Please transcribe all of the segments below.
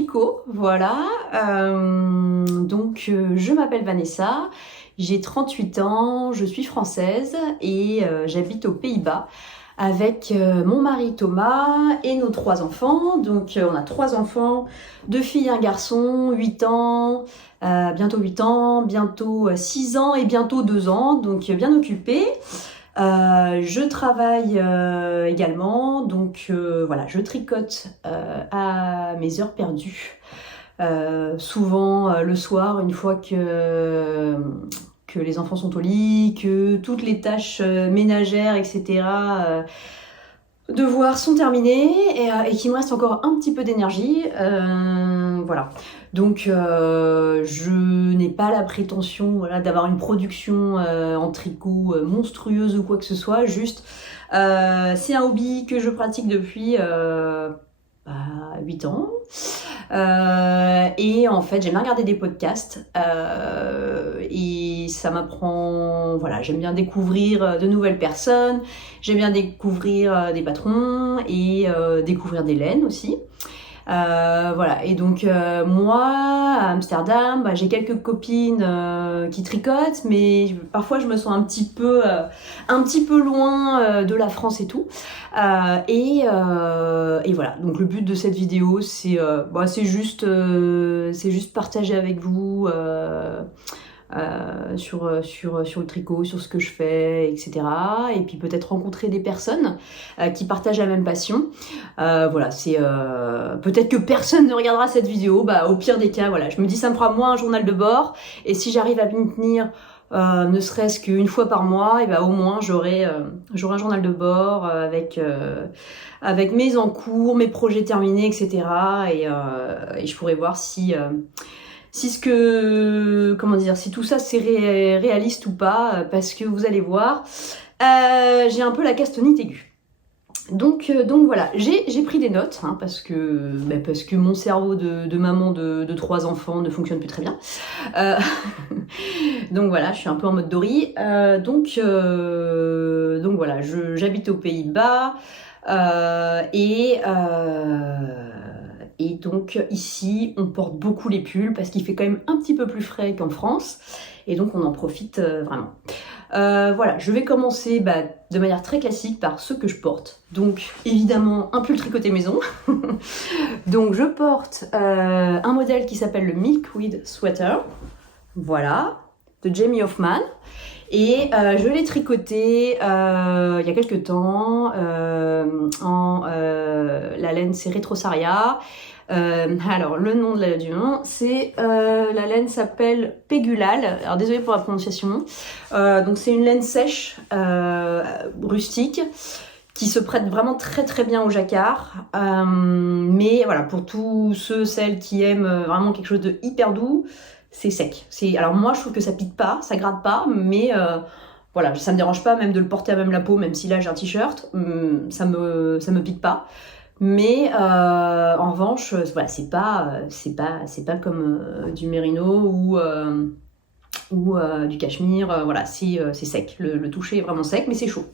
tricot, voilà. Je m'appelle Vanessa, j'ai 38 ans, je suis française et j'habite aux Pays-Bas avec mon mari Thomas et nos 3 enfants. Donc on a 3 enfants, 2 filles et un garçon, 8 ans, bientôt 8 ans, bientôt 6 ans et bientôt 2 ans, donc bien occupés. Je travaille également, donc voilà, je tricote à mes heures perdues. Souvent le soir, une fois que les enfants sont au lit, que toutes les tâches ménagères, etc. Devoirs sont terminés et qu'il me reste encore un petit peu d'énergie. Voilà. Donc je n'ai pas la prétention d'avoir une production en tricot monstrueuse ou quoi que ce soit. Juste, c'est un hobby que je pratique depuis 8 ans. Et en fait, j'aime bien regarder des podcasts et ça m'apprend. Voilà, j'aime bien découvrir de nouvelles personnes, j'aime bien découvrir des patrons et découvrir des laines aussi. Voilà, et donc moi à Amsterdam, j'ai quelques copines qui tricotent, mais parfois je me sens un petit peu loin de la France et tout. Et voilà, donc le but de cette vidéo c'est juste partager avec vous sur le tricot, sur ce que je fais, etc. Et puis peut-être rencontrer des personnes qui partagent la même passion. Voilà, c'est peut-être que personne ne regardera cette vidéo. Au pire des cas, voilà, je me dis ça me fera moins un journal de bord. Et si j'arrive à m'y tenir, ne serait-ce qu'une fois par mois, et au moins j'aurai un journal de bord avec mes encours, mes projets terminés, etc. Et je pourrais voir si si tout ça c'est réaliste ou pas, parce que vous allez voir, j'ai un peu la castanite aiguë. Donc voilà, j'ai pris des notes, parce que mon cerveau de maman de 3 enfants ne fonctionne plus très bien. Donc voilà, je suis un peu en mode Dory. Donc voilà, j'habite aux Pays-Bas et donc ici, on porte beaucoup les pulls parce qu'il fait quand même un petit peu plus frais qu'en France. Et donc on en profite vraiment. Voilà, je vais commencer de manière très classique par ce que je porte. Donc évidemment un pull tricoté maison. Donc je porte un modèle qui s'appelle le Milkweed Sweater. Voilà, de Jamie Hoffman. Et je l'ai tricoté il y a quelques temps la laine c'est Retrosaria. Alors le nom du nom c'est la laine s'appelle Pegulal. Alors désolée pour la prononciation. Donc c'est une laine sèche rustique qui se prête vraiment très très bien au jacquard. Mais voilà, pour tous celles qui aiment vraiment quelque chose de hyper doux, c'est sec. Alors moi je trouve que ça pique pas, ça gratte pas, mais voilà, ça me dérange pas même de le porter à même la peau, même si là j'ai un t-shirt, ça me pique pas. Mais en revanche, voilà, c'est pas comme du mérino ou du cachemire. Voilà, c'est sec. Le toucher est vraiment sec, mais c'est chaud.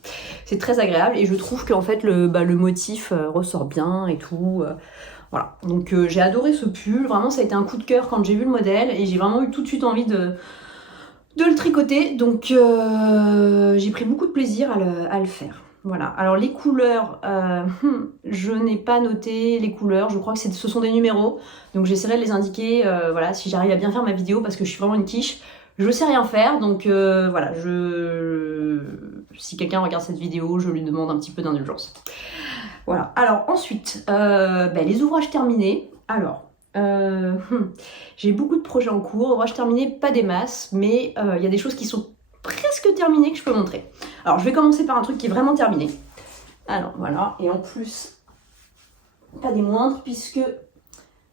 C'est très agréable et je trouve qu'en fait le motif ressort bien et tout. Voilà, donc j'ai adoré ce pull, vraiment ça a été un coup de cœur quand j'ai vu le modèle et j'ai vraiment eu tout de suite envie de le tricoter, donc j'ai pris beaucoup de plaisir à le faire. Voilà, alors les couleurs, je n'ai pas noté les couleurs, je crois que ce sont des numéros, donc j'essaierai de les indiquer, voilà, si j'arrive à bien faire ma vidéo parce que je suis vraiment une quiche. Je sais rien faire, donc voilà, si quelqu'un regarde cette vidéo, je lui demande un petit peu d'indulgence. Voilà, alors ensuite, les ouvrages terminés. Alors, j'ai beaucoup de projets en cours, ouvrages terminés, pas des masses, mais il y a des choses qui sont presque terminées que je peux montrer. Alors, je vais commencer par un truc qui est vraiment terminé. Alors, voilà, et en plus, pas des moindres, puisque...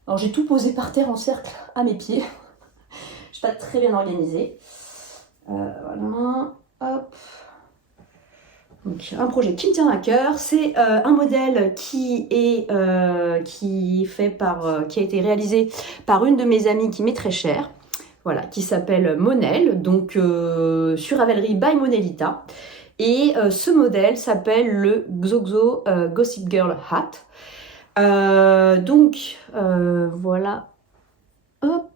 Alors, j'ai tout posé par terre en cercle à mes pieds. Je suis pas très bien organisée. Voilà, hop... Donc, un projet qui me tient à cœur, c'est un modèle qui a été réalisé par une de mes amies qui m'est très chère, voilà, qui s'appelle Monel, donc sur Ravelry by Monelita. Et ce modèle s'appelle le Xoxo Gossip Girl Hat. Voilà. Hop.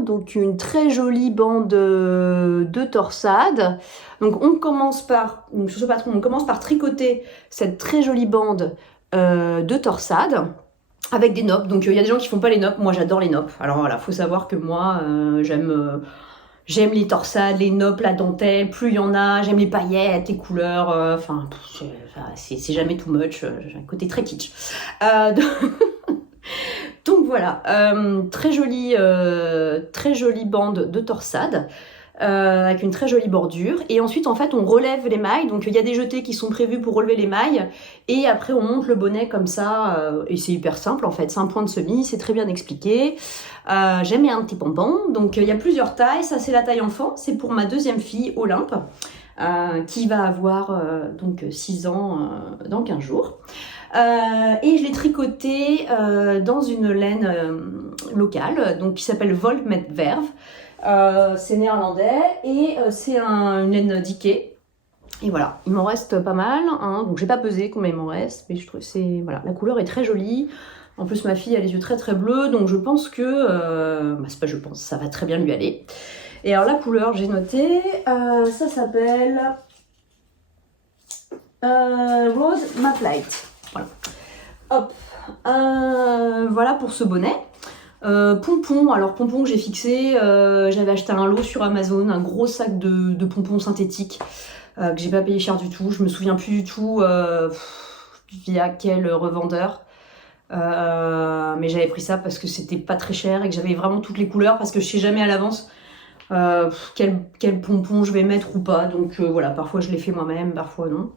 Donc une très jolie bande de torsade. Donc on commence par, on commence par tricoter cette très jolie bande de torsade avec des noppes. Donc il y a des gens qui font pas les noppes, moi j'adore les noppes. Alors voilà, faut savoir que moi j'aime les torsades, les noppes, la dentelle, plus il y en a, j'aime les paillettes, les couleurs, c'est jamais too much, j'ai un côté très kitsch. Donc voilà, très jolie bande de torsade avec une très jolie bordure. Et ensuite, en fait, on relève les mailles. Donc il y a des jetés qui sont prévus pour relever les mailles. Et après, on monte le bonnet comme ça. Et c'est hyper simple en fait. C'est un point de semis, c'est très bien expliqué. J'ai mis un petit pompon. Donc il y a plusieurs tailles. Ça, c'est la taille enfant. C'est pour ma deuxième fille, Olympe, qui va avoir donc 6 ans dans 15 jours. Et je l'ai tricoté dans une laine locale, donc qui s'appelle Volt met Verve. C'est néerlandais et c'est une laine d'Ikea. Et voilà, il m'en reste pas mal, hein, donc j'ai pas pesé combien il m'en reste, mais je trouve voilà, la couleur est très jolie. En plus ma fille a les yeux très très bleus, donc je pense que c'est pas je pense, ça va très bien lui aller. Et alors la couleur, j'ai noté, ça s'appelle Rose Matte Light. Voilà. Hop. Voilà pour ce bonnet. Pompons, alors pompons que j'ai fixé, j'avais acheté un lot sur Amazon, un gros sac de pompons synthétiques que j'ai pas payé cher du tout. Je me souviens plus du tout via quel revendeur. Mais j'avais pris ça parce que c'était pas très cher et que j'avais vraiment toutes les couleurs parce que je sais jamais à l'avance quel pompon je vais mettre ou pas. Donc voilà, parfois je les fais moi-même, parfois non.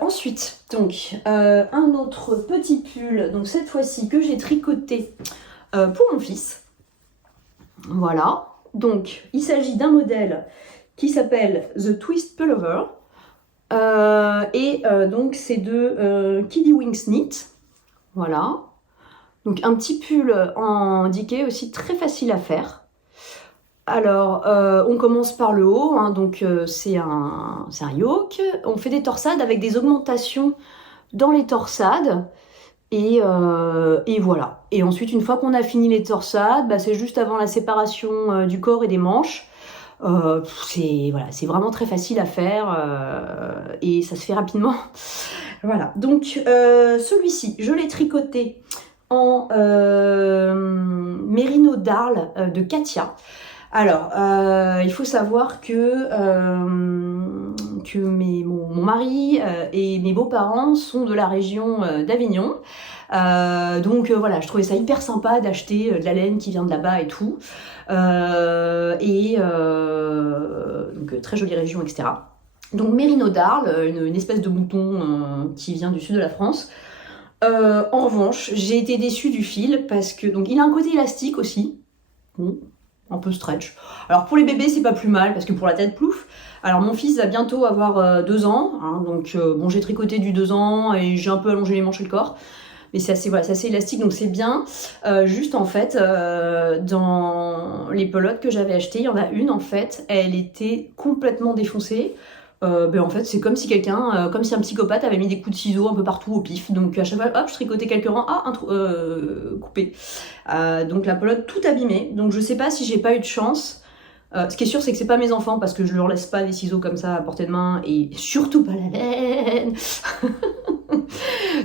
Ensuite, donc un autre petit pull, donc cette fois-ci que j'ai tricoté pour mon fils. Voilà, donc il s'agit d'un modèle qui s'appelle The Twist Pullover donc c'est de Kiddie Wings Knit. Voilà, donc un petit pull en Dikea aussi très facile à faire. Alors, on commence par le haut, hein, donc c'est un yoke. On fait des torsades avec des augmentations dans les torsades. Et voilà. Et ensuite, une fois qu'on a fini les torsades, c'est juste avant la séparation du corps et des manches. C'est vraiment très facile à faire et ça se fait rapidement. Voilà. Donc, celui-ci, je l'ai tricoté en mérino d'Arles de Katia. Alors, il faut savoir que mon mari et mes beaux-parents sont de la région d'Avignon. Voilà, je trouvais ça hyper sympa d'acheter de la laine qui vient de là-bas et tout. Donc, très jolie région, etc. Donc, mérino d'Arles, une espèce de mouton qui vient du sud de la France. En revanche, j'ai été déçue du fil parce que... Donc, il a un côté élastique aussi. Bon, un peu stretch. Alors pour les bébés c'est pas plus mal parce que pour la tête plouf. Alors mon fils va bientôt avoir 2 ans, hein, donc bon j'ai tricoté du 2 ans et j'ai un peu allongé les manches et le corps. Mais c'est assez élastique donc c'est bien. Juste en fait dans les pelotes que j'avais achetées, il y en a une en fait, elle était complètement défoncée. En fait c'est comme si quelqu'un, comme si un psychopathe avait mis des coups de ciseaux un peu partout au pif. Donc à chaque fois, hop, je tricotais quelques rangs, coupé. Donc la pelote tout abîmée. Donc je sais pas si j'ai pas eu de chance. Ce qui est sûr c'est que c'est pas mes enfants parce que je leur laisse pas des ciseaux comme ça à portée de main et surtout pas la laine.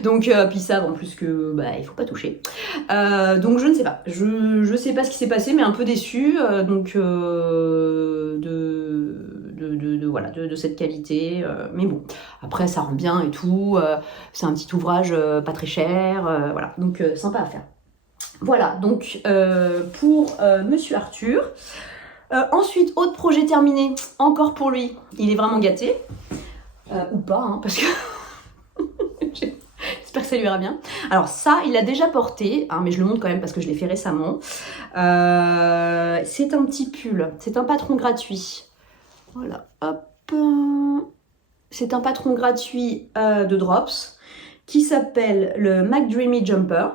Donc puis ça en plus que il faut pas toucher. Donc je ne sais pas. Je sais pas ce qui s'est passé mais un peu déçue de cette qualité. Mais bon, après ça rend bien et tout. C'est un petit ouvrage pas très cher. Voilà, donc sympa à faire. Voilà, donc pour Monsieur Arthur. Ensuite, autre projet terminé, encore pour lui. Il est vraiment gâté. Ou pas, hein, parce que... J'espère que ça lui ira bien. Alors ça, il l'a déjà porté, hein, mais je le montre quand même parce que je l'ai fait récemment. C'est un petit pull, c'est un patron gratuit. Voilà, hop. C'est un patron gratuit de Drops qui s'appelle le McDreamy Jumper.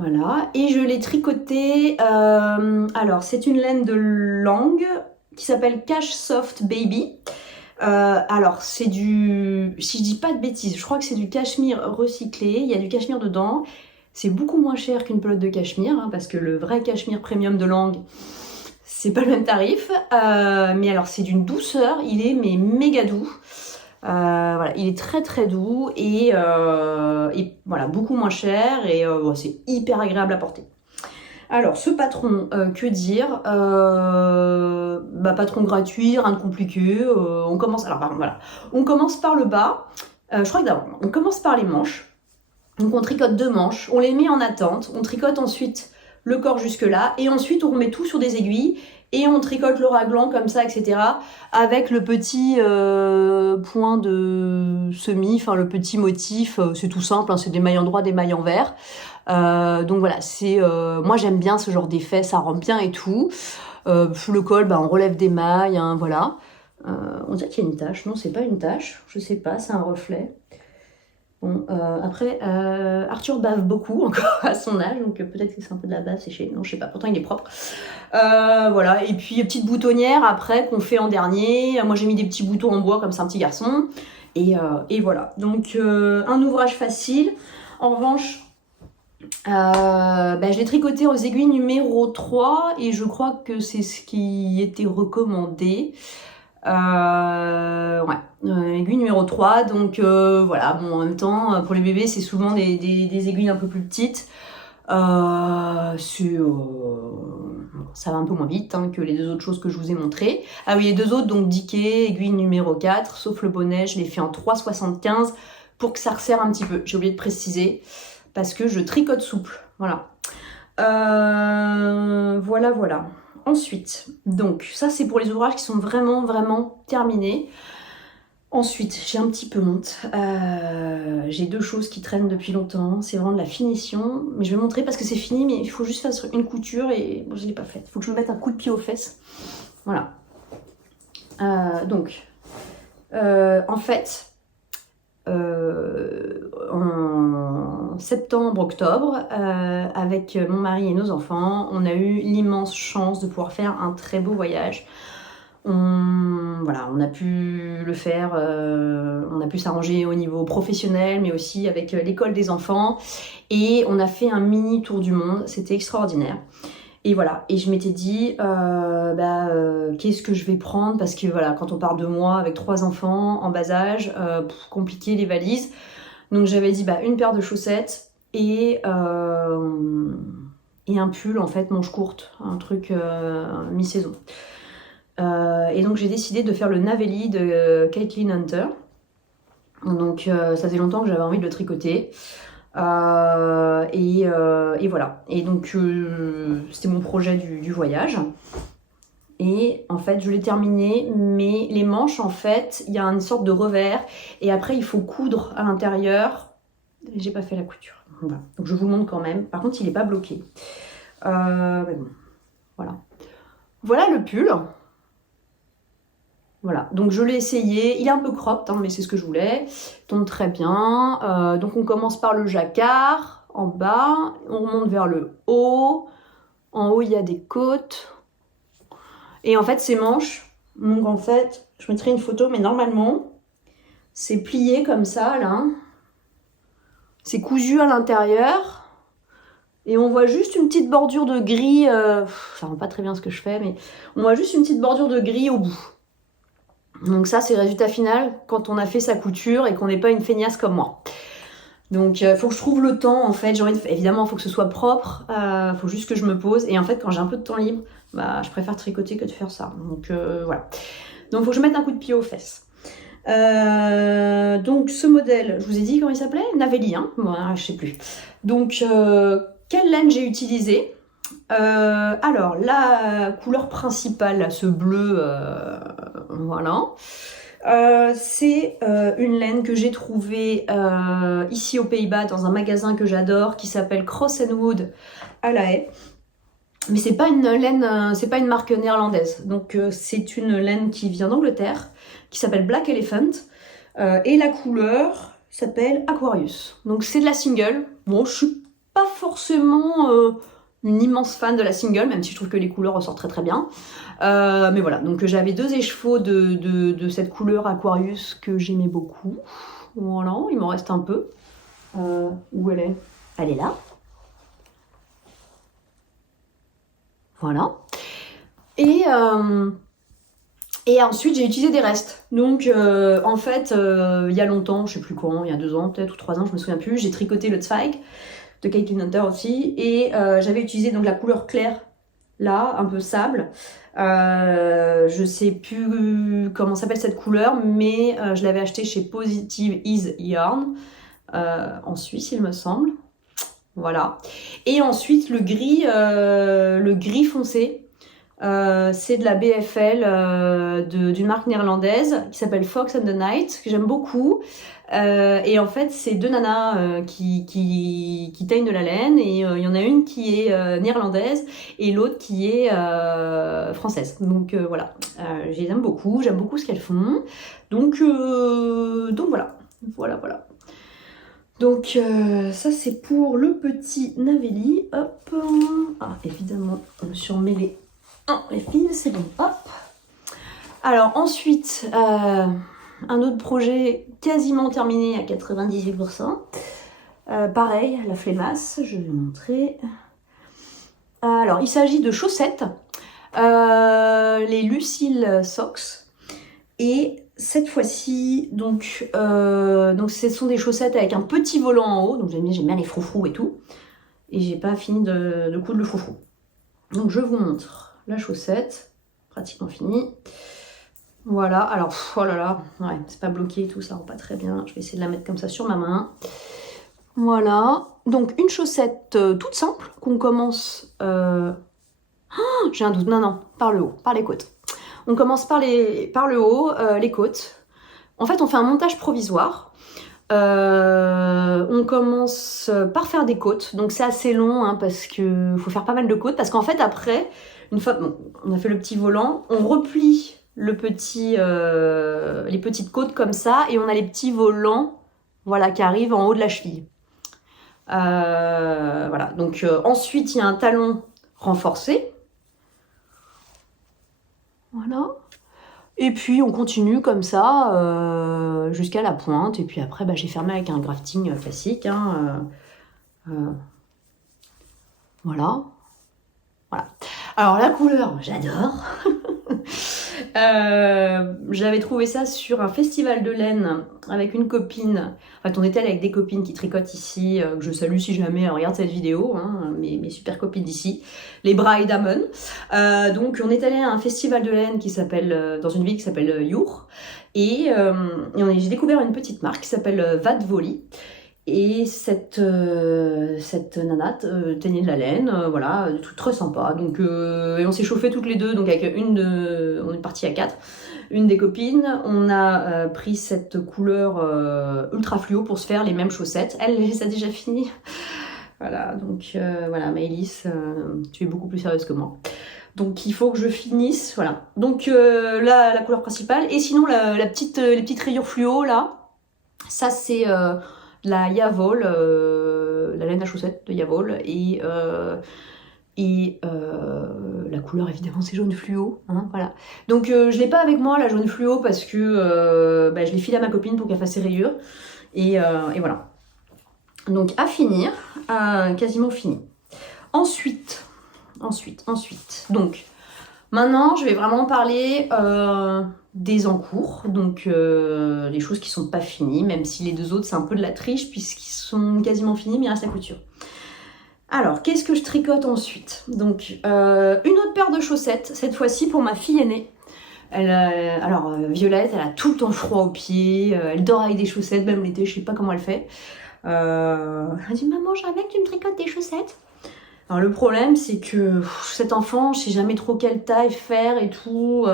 Voilà, et je l'ai tricoté, alors c'est une laine de langue qui s'appelle Cash Soft Baby. Alors, c'est du... Si je dis pas de bêtises, je crois que c'est du cachemire recyclé. Il y a du cachemire dedans. C'est beaucoup moins cher qu'une pelote de cachemire, hein, parce que le vrai cachemire premium de Langue, c'est pas le même tarif. Mais alors, c'est d'une douceur. Il est mais méga doux. Voilà, il est très très doux et voilà, beaucoup moins cher et bon, c'est hyper agréable à porter. Alors, ce patron, que dire patron gratuit, rien de compliqué. On commence... Alors, pardon, voilà. On commence par le bas. Je crois que d'abord, on commence par les manches. Donc, on tricote 2 manches. On les met en attente. On tricote ensuite le corps jusque-là. Et ensuite, on remet tout sur des aiguilles. Et on tricote le raglan comme ça, etc. Avec le petit point de semis, enfin le petit motif. C'est tout simple, hein, c'est des mailles en droit, des mailles en vert. Donc voilà, c'est moi j'aime bien ce genre d'effet, ça rend bien et tout. Le col, on relève des mailles, hein, voilà. On dirait qu'il y a une tache, non c'est pas une tache, je sais pas, c'est un reflet. Bon, après, Arthur bave beaucoup encore à son âge, donc peut-être que c'est un peu de la bave séchée, non je sais pas, pourtant il est propre. Voilà, et puis petite boutonnière après qu'on fait en dernier. Moi j'ai mis des petits boutons en bois comme c'est un petit garçon. Et voilà, donc un ouvrage facile. En revanche, je l'ai tricoté aux aiguilles numéro 3 et je crois que c'est ce qui était recommandé. Aiguille numéro 3, donc voilà, bon, en même temps, pour les bébés, c'est souvent des aiguilles un peu plus petites. Ça va un peu moins vite hein, que les 2 autres choses que je vous ai montrées. Ah oui, les 2 autres, donc Dickey, aiguille numéro 4, sauf le bonnet, je l'ai fait en 3,75 pour que ça resserre un petit peu. J'ai oublié de préciser, parce que je tricote souple, voilà. Voilà. Ensuite, donc ça c'est pour les ouvrages qui sont vraiment, vraiment terminés. Ensuite, j'ai un petit peu honte. J'ai 2 choses qui traînent depuis longtemps. C'est vraiment de la finition. Mais je vais montrer parce que c'est fini, mais il faut juste faire une couture et bon, je ne l'ai pas faite. Il faut que je me mette un coup de pied aux fesses. Voilà. En fait, en septembre-octobre, avec mon mari et nos enfants, on a eu l'immense chance de pouvoir faire un très beau voyage. On a pu le faire, on a pu s'arranger au niveau professionnel, mais aussi avec l'école des enfants. Et on a fait un mini tour du monde, c'était extraordinaire. Et voilà, et je m'étais dit, qu'est-ce que je vais prendre? Parce que voilà, quand on part de moi avec 3 enfants en bas âge, compliqué les valises. Donc j'avais dit une paire de chaussettes et un pull en fait, manche courte, un truc mi-saison. Et donc j'ai décidé de faire le Navelli de Caitlin Hunter. Donc ça faisait longtemps que j'avais envie de le tricoter. Et voilà. Et donc c'était mon projet du voyage. Et en fait je l'ai terminé, mais les manches en fait, il y a une sorte de revers. Et après il faut coudre à l'intérieur. J'ai pas fait la couture. Voilà. Donc je vous le montre quand même. Par contre il n'est pas bloqué. Mais bon, voilà. Voilà le pull. Voilà, donc je l'ai essayé, il est un peu cropped, mais c'est ce que je voulais, il tombe très bien. Donc on commence par le jacquard, en bas, on remonte vers le haut, en haut il y a des côtes, et en fait ces manches, donc en fait, je mettrai une photo, mais normalement, c'est plié comme ça, là, c'est cousu à l'intérieur, et on voit juste une petite bordure de gris, ça rend pas très bien ce que je fais, mais on voit juste une petite bordure de gris au bout. Donc ça, c'est le résultat final quand on a fait sa couture et qu'on n'est pas une feignasse comme moi. Donc il faut que je trouve le temps en fait. Évidemment, il faut que ce soit propre. Faut juste que je me pose. Et en fait, quand j'ai un peu de temps libre, je préfère tricoter que de faire ça. Donc voilà. Donc il faut que je mette un coup de pied aux fesses. Donc ce modèle, je vous ai dit comment il s'appelait? Navelli, hein? Moi, je sais plus. Donc quelle laine j'ai utilisée? Alors la couleur principale, ce bleu, voilà. C'est une laine que j'ai trouvée ici aux Pays-Bas dans un magasin que j'adore qui s'appelle Cross & Wood à La Haye. Mais c'est pas une laine, c'est pas une marque néerlandaise. Donc c'est une laine qui vient d'Angleterre, qui s'appelle Black Elephant. Et la couleur s'appelle Aquarius. Donc c'est de la single. Bon, je suis pas forcément une immense fan de la single, même si je trouve que les couleurs ressortent très très bien. Mais voilà, donc j'avais 2 écheveaux de cette couleur Aquarius que j'aimais beaucoup. Voilà, il m'en reste un peu. Où elle est? Elle est là. Voilà. Et ensuite, j'ai utilisé des restes. Donc, en fait, il y a longtemps, je sais plus quand, il y a 2 ans peut-être, ou 3 ans, je me souviens plus, j'ai tricoté le Zweig de Caitlin Hunter aussi. Et j'avais utilisé donc la couleur claire, là, un peu sable. Je sais plus comment s'appelle cette couleur, mais je l'avais acheté chez Positive Is Yarn, en Suisse, il me semble. Voilà. Et ensuite, le gris foncé. C'est de la BFL d'une marque néerlandaise qui s'appelle Fox and the Night, que j'aime beaucoup. Et en fait, c'est 2 nanas qui teignent de la laine. Et il y en a une qui est néerlandaise et l'autre qui est française. Donc voilà, je les aime beaucoup, j'aime beaucoup ce qu'elles font. Donc voilà. Voilà. Donc ça c'est pour le petit Navelli. Hop. Ah évidemment, je me suis emmêlée. Les fils, c'est bon. Hop. Alors ensuite, un autre projet quasiment terminé à 98%. Pareil, la flémasse, je vais montrer. Alors, il s'agit de chaussettes, les Lucille Socks. Et cette fois-ci, donc ce sont des chaussettes avec un petit volant en haut. Donc j'aime bien les froufrous et tout. Et j'ai pas fini de coudre le froufrou. Donc je vous montre la chaussette, pratiquement finie. Voilà, alors, oh là là, ouais, c'est pas bloqué et tout, ça rend pas très bien. Je vais essayer de la mettre comme ça sur ma main. Voilà, donc une chaussette toute simple, qu'on commence... Oh, j'ai un doute, non, par le haut, par les côtes. On commence par le haut, les côtes. En fait, on fait un montage provisoire. On commence par faire des côtes, donc c'est assez long hein, parce que faut faire pas mal de côtes, parce qu'en fait après, une fois on a fait le petit volant, on replie les petites côtes comme ça et on a les petits volants voilà, qui arrivent en haut de la cheville. Voilà, donc ensuite il y a un talon renforcé. Voilà. Et puis on continue comme ça jusqu'à la pointe. Et puis après, j'ai fermé avec un grafting classique. Hein, voilà. Alors la couleur, j'adore. J'avais trouvé ça sur un festival de laine avec une copine. En fait, on était avec des copines qui tricotent ici, que je salue si jamais elles regardent cette vidéo, hein, mes super copines d'ici, les Bras et Damon. Donc, on est allé à un festival de laine qui s'appelle dans une ville qui s'appelle Jour, et j'ai découvert une petite marque qui s'appelle Vadvoli. Et cette nana teignait de la laine, voilà, des trucs très sympas. Donc, et on s'est chauffé toutes les deux, donc avec on est parti à 4, une des copines. On a pris cette couleur ultra fluo pour se faire les mêmes chaussettes. Elle les a déjà finies. Voilà, donc voilà, Maëlys, tu es beaucoup plus sérieuse que moi. Donc il faut que je finisse, voilà. Donc là, la couleur principale. Et sinon, les petites rayures fluo, là, ça c'est... la Yavol, la laine à chaussettes de Yavol, et la couleur évidemment c'est jaune fluo, hein, voilà. Donc je l'ai pas avec moi la jaune fluo parce que je l'ai filé à ma copine pour qu'elle fasse ses rayures, et voilà. Donc à finir, quasiment fini. Ensuite, donc maintenant je vais vraiment parler des en cours, donc les choses qui sont pas finies, même si les 2 autres c'est un peu de la triche puisqu'ils sont quasiment finis mais il reste la couture. Alors qu'est-ce que je tricote ensuite? Donc une autre paire de chaussettes, cette fois-ci pour ma fille aînée. Violette, elle a tout le temps froid aux pieds, elle dort avec des chaussettes, même l'été, je sais pas comment elle fait. Elle dit maman, j'aimerais bien que tu me tricotes des chaussettes. Alors le problème c'est que cet enfant, je sais jamais trop quelle taille faire et tout.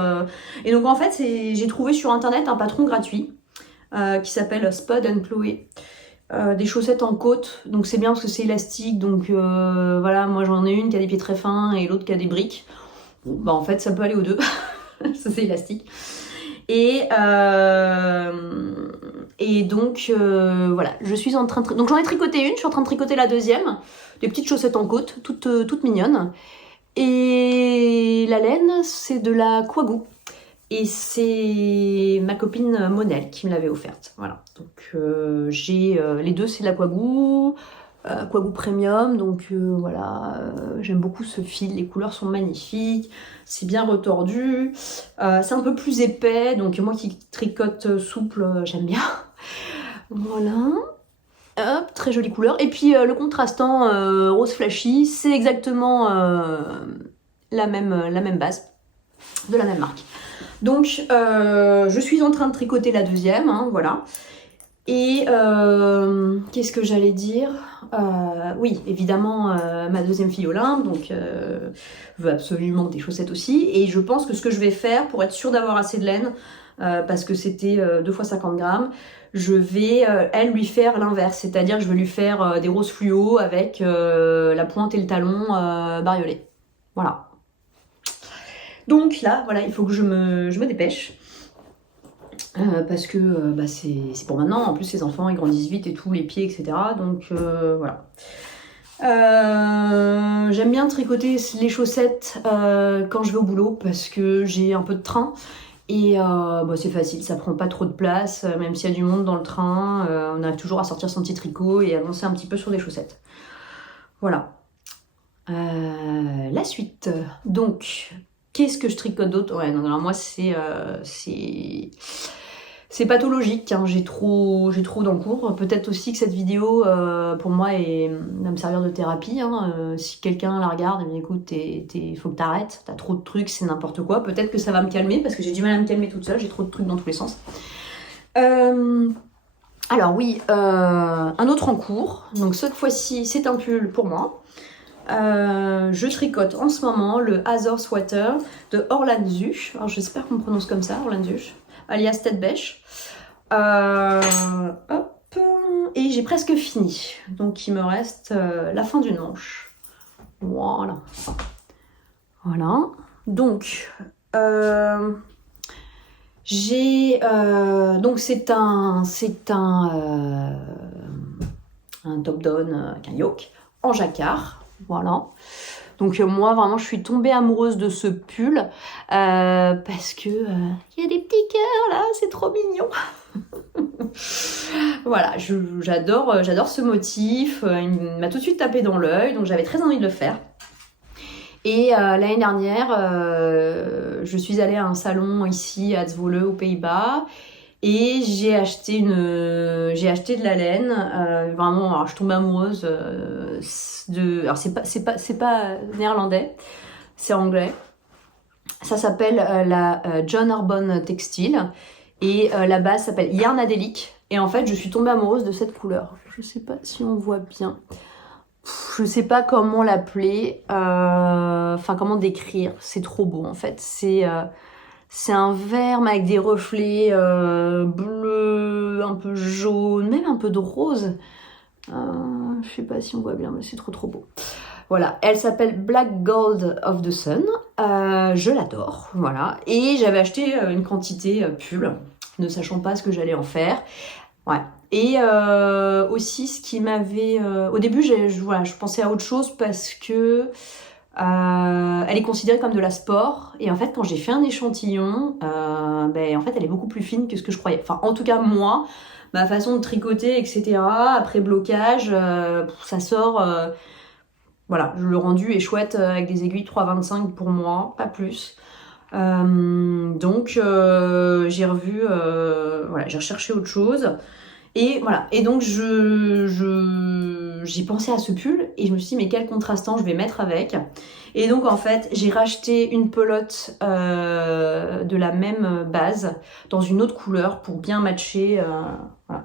Et donc en fait j'ai trouvé sur internet un patron gratuit qui s'appelle Spud & Chloé. Des chaussettes en côte, donc c'est bien parce que c'est élastique. Donc voilà, moi j'en ai une qui a des pieds très fins et l'autre qui a des briques. Bon, en fait ça peut aller aux deux, ça c'est élastique. Et Et donc, voilà, je suis en train de... Donc j'en ai tricoté une, je suis en train de tricoter la deuxième. Des petites chaussettes en côte, toutes mignonnes. Et la laine, c'est de la Quagoo. Et c'est ma copine Monel qui me l'avait offerte. Voilà, donc j'ai les deux, c'est de la Quagoo. Quagoo Premium, donc voilà, j'aime beaucoup ce fil, les couleurs sont magnifiques, c'est bien retordu, c'est un peu plus épais, donc moi qui tricote souple, j'aime bien. Voilà, hop, très jolie couleur. Et puis le contrastant rose flashy, c'est exactement la même base, de la même marque. Donc je suis en train de tricoter la deuxième, hein, voilà. Et qu'est-ce que j'allais dire? Oui, évidemment, ma deuxième fille Olympe, donc veut absolument des chaussettes aussi. Et je pense que ce que je vais faire, pour être sûre d'avoir assez de laine, parce que c'était 2 fois 50 grammes, je vais, elle, lui faire l'inverse. C'est-à-dire que je vais lui faire des roses fluo avec la pointe et le talon bariolés. Voilà. Donc là, voilà, il faut que je me dépêche. Parce que bah, c'est pour maintenant, en plus les enfants ils grandissent vite et tout, les pieds etc. Donc voilà. J'aime bien tricoter les chaussettes quand je vais au boulot parce que j'ai un peu de train et bah, c'est facile, ça prend pas trop de place, même s'il y a du monde dans le train, on arrive toujours à sortir son petit tricot et avancer un petit peu sur des chaussettes. Voilà. La suite. Donc, qu'est-ce que je tricote d'autre? Ouais, non, alors moi c'est pathologique, hein. J'ai trop d'encours. Peut-être aussi que cette vidéo, pour moi, va me servir de thérapie. Hein. Si quelqu'un la regarde et me dit écoute, faut que t'arrêtes, t'as trop de trucs, c'est n'importe quoi. Peut-être que ça va me calmer, parce que j'ai du mal à me calmer toute seule, j'ai trop de trucs dans tous les sens. Alors oui, un autre en cours. Donc cette fois-ci, c'est un pull pour moi. Je tricote en ce moment le Azor Sweater de Orlan Zuch. Alors j'espère qu'on prononce comme ça, Orlan Zuch, alias Tête Bêche. Hop, et j'ai presque fini. Donc il me reste la fin d'une manche. Voilà. Voilà. Donc j'ai donc c'est un top down avec un yoke en jacquard. Voilà. Donc moi vraiment je suis tombée amoureuse de ce pull parce que il y a des petits cœurs là, c'est trop mignon. Voilà, j'adore ce motif, il m'a tout de suite tapé dans l'œil, donc j'avais très envie de le faire. Et l'année dernière, je suis allée à un salon ici à Zwolle aux Pays-Bas. Et j'ai acheté de la laine, vraiment, alors je suis tombée amoureuse alors c'est pas néerlandais, c'est anglais. Ça s'appelle la John Arbonne Textile et la base s'appelle Yarnadelic. Et en fait, je suis tombée amoureuse de cette couleur. Je sais pas si on voit bien. Je sais pas comment l'appeler, enfin comment décrire. C'est trop beau en fait. C'est un vert mais avec des reflets bleus, un peu jaune, même un peu de rose. Je sais pas si on voit bien, mais c'est trop beau. Voilà, elle s'appelle Black Gold of the Sun. Je l'adore, voilà. Et j'avais acheté une quantité pull, ne sachant pas ce que j'allais en faire. Ouais. Et aussi, ce qui m'avait... au début, je pensais à autre chose parce que... elle est considérée comme de la sport et en fait quand j'ai fait un échantillon en fait elle est beaucoup plus fine que ce que je croyais, enfin en tout cas moi ma façon de tricoter etc après blocage ça sort voilà, le rendu est chouette avec des aiguilles 3,25 pour moi, pas plus. Donc j'ai revu voilà, j'ai recherché autre chose. Et voilà, et donc j'ai pensé à ce pull et je me suis dit mais quel contrastant je vais mettre avec. Et donc en fait j'ai racheté une pelote de la même base dans une autre couleur pour bien matcher. Voilà.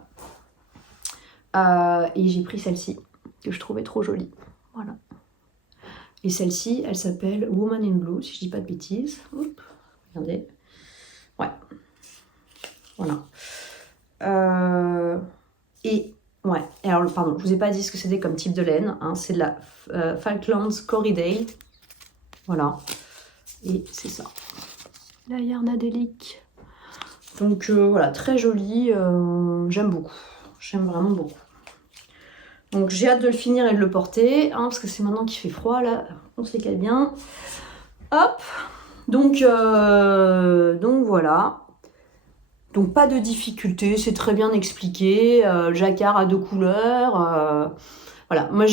Et j'ai pris celle-ci que je trouvais trop jolie. Voilà. Et celle-ci elle s'appelle Woman in Blue si je dis pas de bêtises. Oups, regardez. Ouais. Voilà. Et ouais, alors pardon, je vous ai pas dit ce que c'était comme type de laine, hein, c'est de la Falklands Corriedale. Voilà, et c'est ça. La Yarnadelic. Donc voilà, très joli, j'aime beaucoup, j'aime vraiment beaucoup. Donc j'ai hâte de le finir et de le porter, hein, parce que c'est maintenant qu'il fait froid là, on se les cale bien. Hop, donc voilà. Donc pas de difficulté, c'est très bien expliqué, jacquard à 2 couleurs. Voilà, moi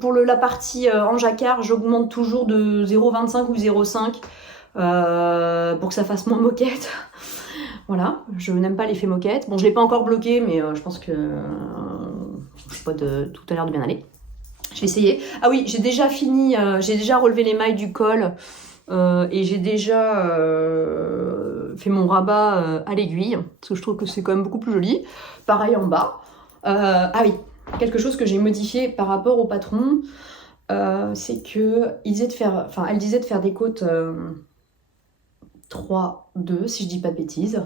pour la partie en jacquard, j'augmente toujours de 0,25 ou 0,5 pour que ça fasse moins moquette. Voilà, je n'aime pas l'effet moquette. Bon, je l'ai pas encore bloqué, mais je pense que je pas de tout à l'heure de bien aller. Je vais essayer. Ah oui, j'ai déjà fini, j'ai déjà relevé les mailles du col et j'ai déjà fait mon rabat à l'aiguille, parce que je trouve que c'est quand même beaucoup plus joli. Pareil en bas. Ah oui, quelque chose que j'ai modifié par rapport au patron, c'est que elle disait de faire des côtes 3-2, si je dis pas de bêtises.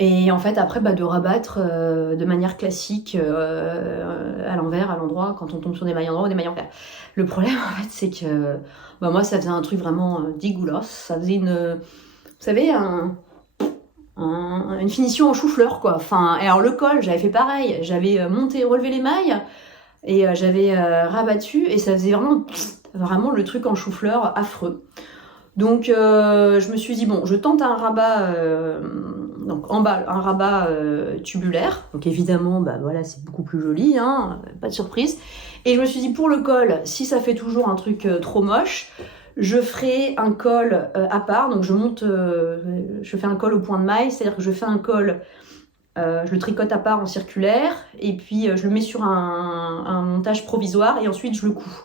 Et en fait, après, de rabattre de manière classique à l'envers, à l'endroit, quand on tombe sur des mailles endroits ou des mailles envers. Le problème, en fait, c'est que moi, ça faisait un truc vraiment dégueulasse. Ça faisait vous savez, une finition en chou-fleur, quoi. Enfin, et alors le col, j'avais fait pareil. J'avais relevé les mailles et j'avais rabattu et ça faisait vraiment le truc en chou-fleur affreux. Donc je me suis dit bon, je tente un rabat donc en bas un rabat tubulaire. Donc évidemment voilà, c'est beaucoup plus joli, hein, pas de surprise. Et je me suis dit pour le col, si ça fait toujours un truc trop moche, je ferai un col à part. Donc je fais un col au point de maille, c'est-à-dire que je fais un col, je le tricote à part en circulaire et puis je le mets sur un montage provisoire et ensuite je le couds.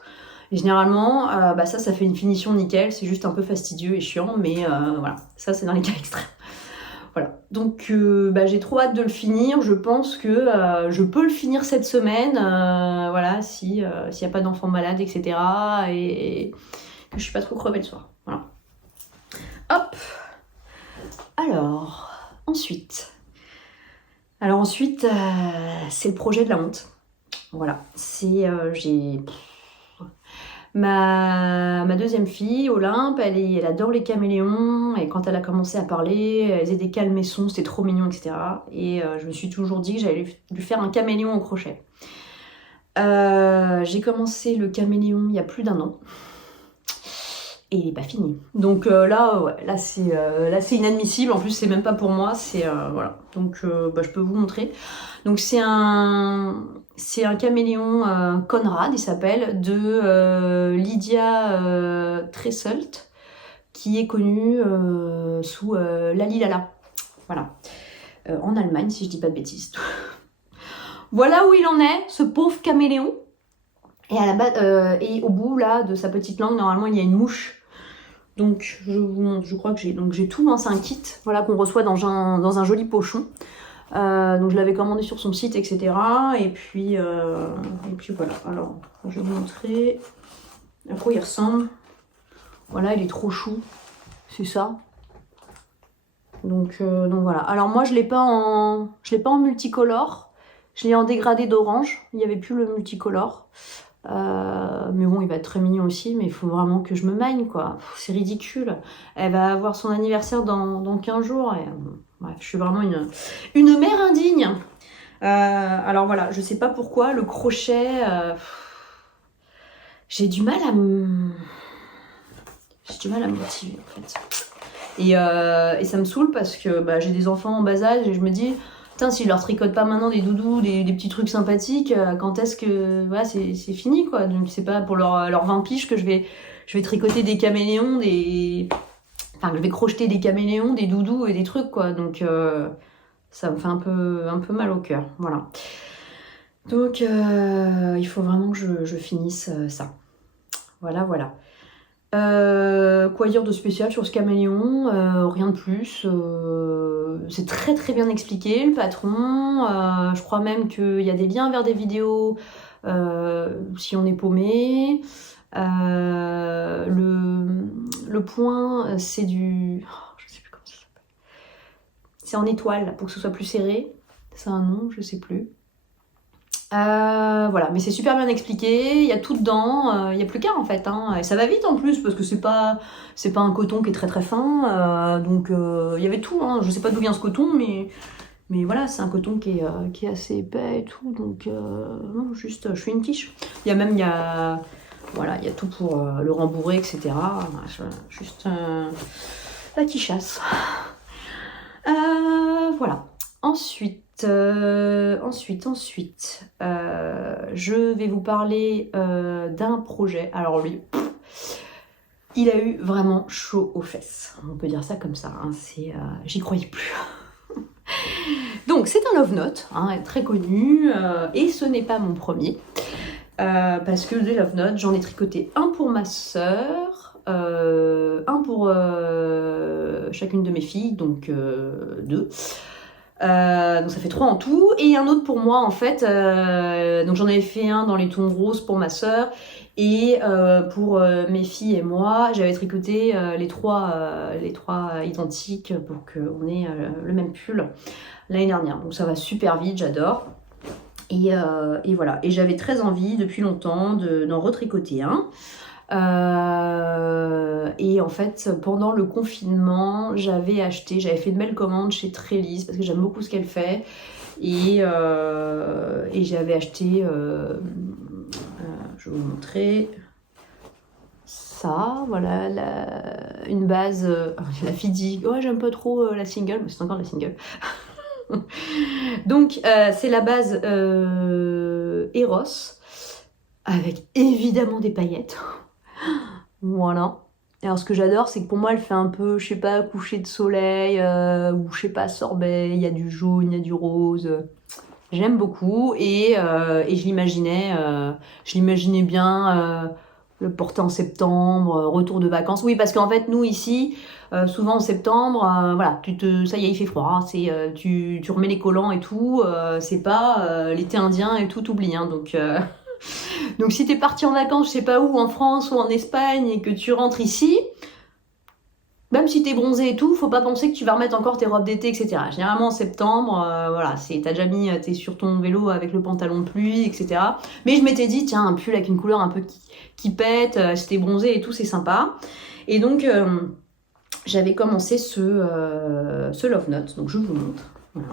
Et généralement, ça fait une finition nickel, c'est juste un peu fastidieux et chiant, mais voilà, ça c'est dans les cas extrêmes. Voilà, donc j'ai trop hâte de le finir, je pense que je peux le finir cette semaine, voilà, s'il n'y a pas d'enfants malades, etc. Et que je suis pas trop crevée le soir, voilà. Hop. Alors, ensuite, c'est le projet de la honte. Voilà, j'ai... Ma deuxième fille, Olympe, elle adore les caméléons et quand elle a commencé à parler, elle faisait des calmessons, c'était trop mignon, etc. Et je me suis toujours dit que j'allais lui faire un caméléon au crochet. J'ai commencé le caméléon il y a plus d'1 an et il n'est pas fini. Donc là c'est inadmissible. En plus c'est même pas pour moi, c'est voilà. Donc je peux vous montrer. Donc c'est un caméléon Conrad, il s'appelle, de Lydia Tresselt, qui est connue sous Lalilala. Voilà. En Allemagne, si je dis pas de bêtises. Voilà où il en est, ce pauvre caméléon. Et, et au bout là de sa petite langue, normalement, il y a une mouche. Donc je vous montre, je crois que j'ai tout, hein, c'est un kit, voilà, qu'on reçoit dans un joli pochon. Donc je l'avais commandé sur son site, etc. Et puis voilà. Alors je vais vous montrer à quoi il ressemble. Voilà, il est trop chou, c'est ça. Donc voilà. Alors moi je l'ai pas en multicolore, je l'ai en dégradé d'orange. Il n'y avait plus le multicolore. Mais bon, il va être très mignon aussi, mais il faut vraiment que je me magne, quoi. C'est ridicule. Elle va avoir son anniversaire dans 15 jours. Et, bref, je suis vraiment une mère indigne. Alors voilà, je sais pas pourquoi, le crochet, j'ai du mal à me motiver, en fait. Et ça me saoule parce que j'ai des enfants en bas âge et je me dis... Putain, si je leur tricote pas maintenant des doudous, des petits trucs sympathiques, quand est-ce que voilà, c'est fini, quoi. Donc c'est pas pour leurs 20 piges que je vais tricoter des caméléons, enfin, je vais crocheter des caméléons, des doudous et des trucs, quoi. Donc ça me fait un peu mal au cœur, voilà. Donc il faut vraiment que je finisse ça. Voilà. Quoi dire de spécial sur ce caméléon, rien de plus. C'est très très bien expliqué, le patron. Je crois même qu'il y a des liens vers des vidéos si on est paumé. Le point, c'est du... je sais plus comment ça s'appelle. C'est en étoile pour que ce soit plus serré. C'est un nom, je sais plus. Voilà, mais c'est super bien expliqué, il y a tout dedans, il n'y a plus qu'à en fait, hein. Et ça va vite en plus parce que c'est pas un coton qui est très très fin, donc il y avait tout, hein. Je sais pas d'où vient ce coton, mais voilà, c'est un coton qui est assez épais et tout, donc non, juste je fais une quiche. Voilà, il y a tout pour le rembourrer, etc. Juste la quichasse. Voilà. Ensuite, je vais vous parler d'un projet. Alors lui, il a eu vraiment chaud aux fesses. On peut dire ça comme ça. Hein. J'y croyais plus. Donc c'est un love note, hein, très connu, et ce n'est pas mon premier. Parce que des love notes, j'en ai tricoté un pour ma sœur, un pour chacune de mes filles, donc 2. Donc ça fait 3 en tout, et un autre pour moi en fait. Donc j'en avais fait un dans les tons roses pour ma sœur, et pour mes filles et moi, j'avais tricoté les trois identiques pour qu'on ait le même pull l'année dernière. Donc ça va super vite, j'adore. Et voilà. Et j'avais très envie depuis longtemps d'en retricoter un. Et en fait, pendant le confinement, j'avais fait une belle commande chez Trellis parce que j'aime beaucoup ce qu'elle fait. Et j'avais acheté, je vais vous montrer ça, voilà, une base. La fille dit, ouais, j'aime pas trop la single, mais c'est encore la single. Donc c'est la base Eros avec évidemment des paillettes. Voilà. Alors ce que j'adore, c'est que pour moi elle fait un peu, je sais pas, coucher de soleil ou je sais pas, sorbet, il y a du jaune, il y a du rose. J'aime beaucoup et je l'imaginais bien le porter en septembre, retour de vacances. Oui, parce qu'en fait nous ici, souvent en septembre, voilà, ça y est, il fait froid, hein, tu remets les collants et tout, c'est pas l'été indien et tout, t'oublies, hein, donc si t'es parti en vacances, je sais pas où, en France ou en Espagne, et que tu rentres ici, même si t'es bronzé et tout, faut pas penser que tu vas remettre encore tes robes d'été, etc. Généralement en septembre, voilà, t'as déjà mis, t'es sur ton vélo avec le pantalon de pluie, etc. Mais je m'étais dit, tiens, un pull avec une couleur un peu qui pète, si t'es bronzé et tout, c'est sympa. Et donc, j'avais commencé ce Love Note, donc je vous montre. Voilà.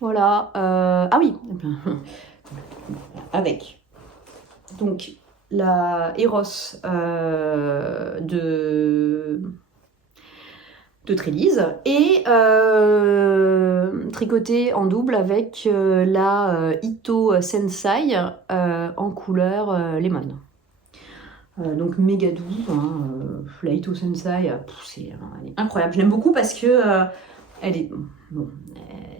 Voilà. Ah oui, avec donc la Eros de Trellis et tricoté en double avec la Ito Sensai en couleur lemon. Donc méga doux, hein, la Ito Sensai, c'est incroyable. Je l'aime beaucoup parce que elle est bon,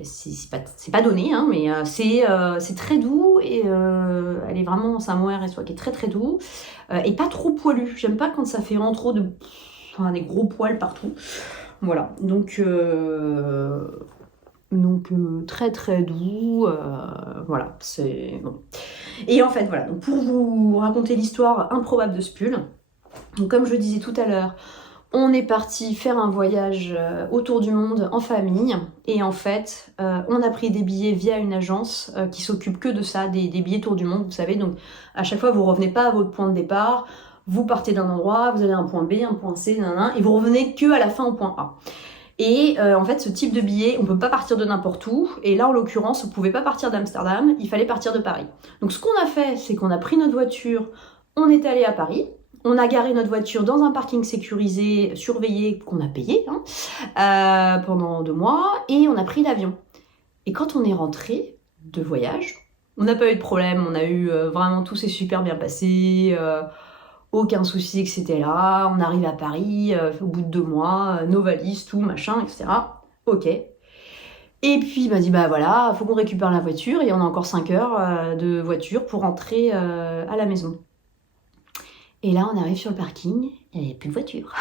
c'est pas donné, hein, mais c'est très doux et elle est vraiment, c'est un mohair et soie qui est très très doux et pas trop poilu. J'aime pas quand ça fait vraiment trop des gros poils partout. Voilà, donc très très doux, voilà, c'est bon. Et en fait, voilà, donc pour vous raconter l'histoire improbable de ce pull, donc comme je disais tout à l'heure, on est parti faire un voyage autour du monde en famille et en fait, on a pris des billets via une agence qui s'occupe que de ça, des billets tour du monde, vous savez, donc à chaque fois vous revenez pas à votre point de départ, vous partez d'un endroit, vous allez à un point B, un point C, et vous revenez que à la fin au point A. Et en fait, ce type de billet, on peut pas partir de n'importe où. Et là, en l'occurrence, on pouvait pas partir d'Amsterdam, il fallait partir de Paris. Donc ce qu'on a fait, c'est qu'on a pris notre voiture, on est allé à Paris, on a garé notre voiture dans un parking sécurisé, surveillé, qu'on a payé pendant 2 mois, et on a pris l'avion. Et quand on est rentré de voyage, on n'a pas eu de problème, on a eu vraiment, tout s'est super bien passé, aucun souci, etc. On arrive à Paris au bout de 2 mois, nos valises, tout, machin, etc. Ok. Et puis il m'a dit, bah voilà, faut qu'on récupère la voiture et on a encore 5 heures de voiture pour rentrer à la maison. Et là, on arrive sur le parking, il n'y avait plus de voiture.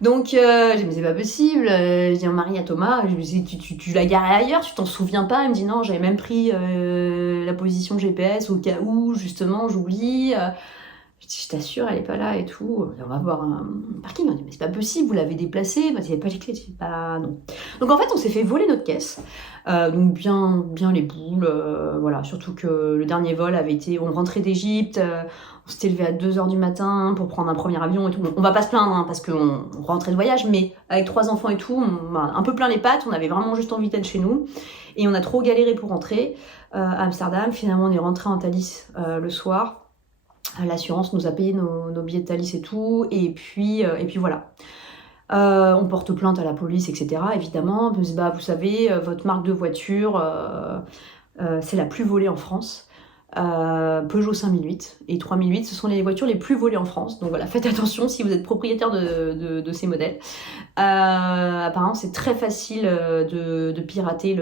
Donc, je me dis, c'est pas possible. Je dis à Marie, à Thomas, je me dis, tu l'as garé ailleurs, tu t'en souviens pas? Il me dit, non, j'avais même pris la position GPS au cas où, justement, j'oublie. Je dis, je t'assure, elle est pas là et tout. On va voir un parking. On dit, mais c'est pas possible, vous l'avez déplacée. Il n'y avait pas les clés. Je dis, bah non. Donc en fait, on s'est fait voler notre caisse. Donc bien les boules. Voilà, surtout que le dernier vol avait été. On rentrait d'Égypte. On s'était levé à 2h du matin pour prendre un premier avion et tout. Bon, on va pas se plaindre hein, parce qu'on rentrait de voyage, mais avec 3 enfants et tout, on a un peu plein les pattes. On avait vraiment juste envie d'être chez nous. Et on a trop galéré pour rentrer à Amsterdam. Finalement, on est rentré en Thalys le soir. L'assurance nous a payé nos billets de Thalys et tout, et puis voilà. On porte plainte à la police, etc. Évidemment, on se dit, bah, vous savez, votre marque de voiture, c'est la plus volée en France. Peugeot 5008 et 3008, ce sont les voitures les plus volées en France. Donc voilà, faites attention si vous êtes propriétaire de ces modèles. Apparemment, c'est très facile de pirater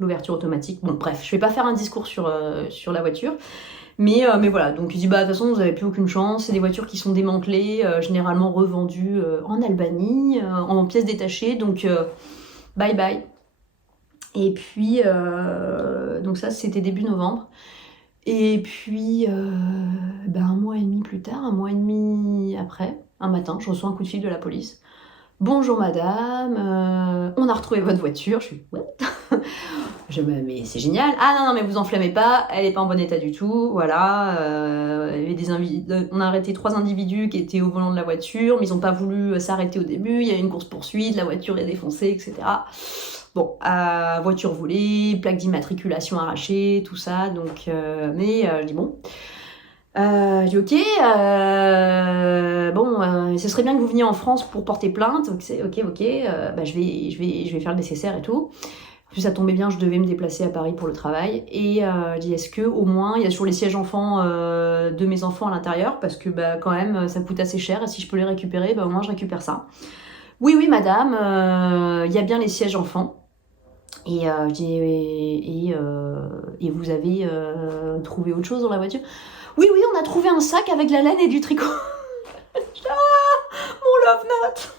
l'ouverture automatique. Bon, bref, je vais pas faire un discours sur la voiture. Mais voilà, donc il dit, bah de toute façon, vous n'avez plus aucune chance. C'est des voitures qui sont démantelées, généralement revendues en Albanie, en pièces détachées. Donc, bye bye. Et puis, donc ça, c'était début novembre. Et puis, un mois et demi plus tard, un mois et demi après, un matin, je reçois un coup de fil de la police. Bonjour madame, on a retrouvé votre voiture. Je suis, what? Mais c'est génial. Ah non, mais vous enflammez pas, elle est pas en bon état du tout. Voilà, il y avait on a arrêté 3 individus qui étaient au volant de la voiture, mais ils ont pas voulu s'arrêter au début. Il y a eu une course-poursuite, la voiture est défoncée, etc. Bon, voiture volée, plaque d'immatriculation arrachée, tout ça. Donc, je dis bon. Je dis ok, ce serait bien que vous veniez en France pour porter plainte. Ok, je vais faire le nécessaire et tout. En plus, ça tombait bien, je devais me déplacer à Paris pour le travail. Et je dis, est-ce que au moins, il y a toujours les sièges enfants de mes enfants à l'intérieur, parce que quand même, ça coûte assez cher. Et si je peux les récupérer, au moins je récupère ça. Oui, madame, il y a bien les sièges enfants. Et je dis, et vous avez trouvé autre chose dans la voiture? Oui, on a trouvé un sac avec de la laine et du tricot. Mon love note.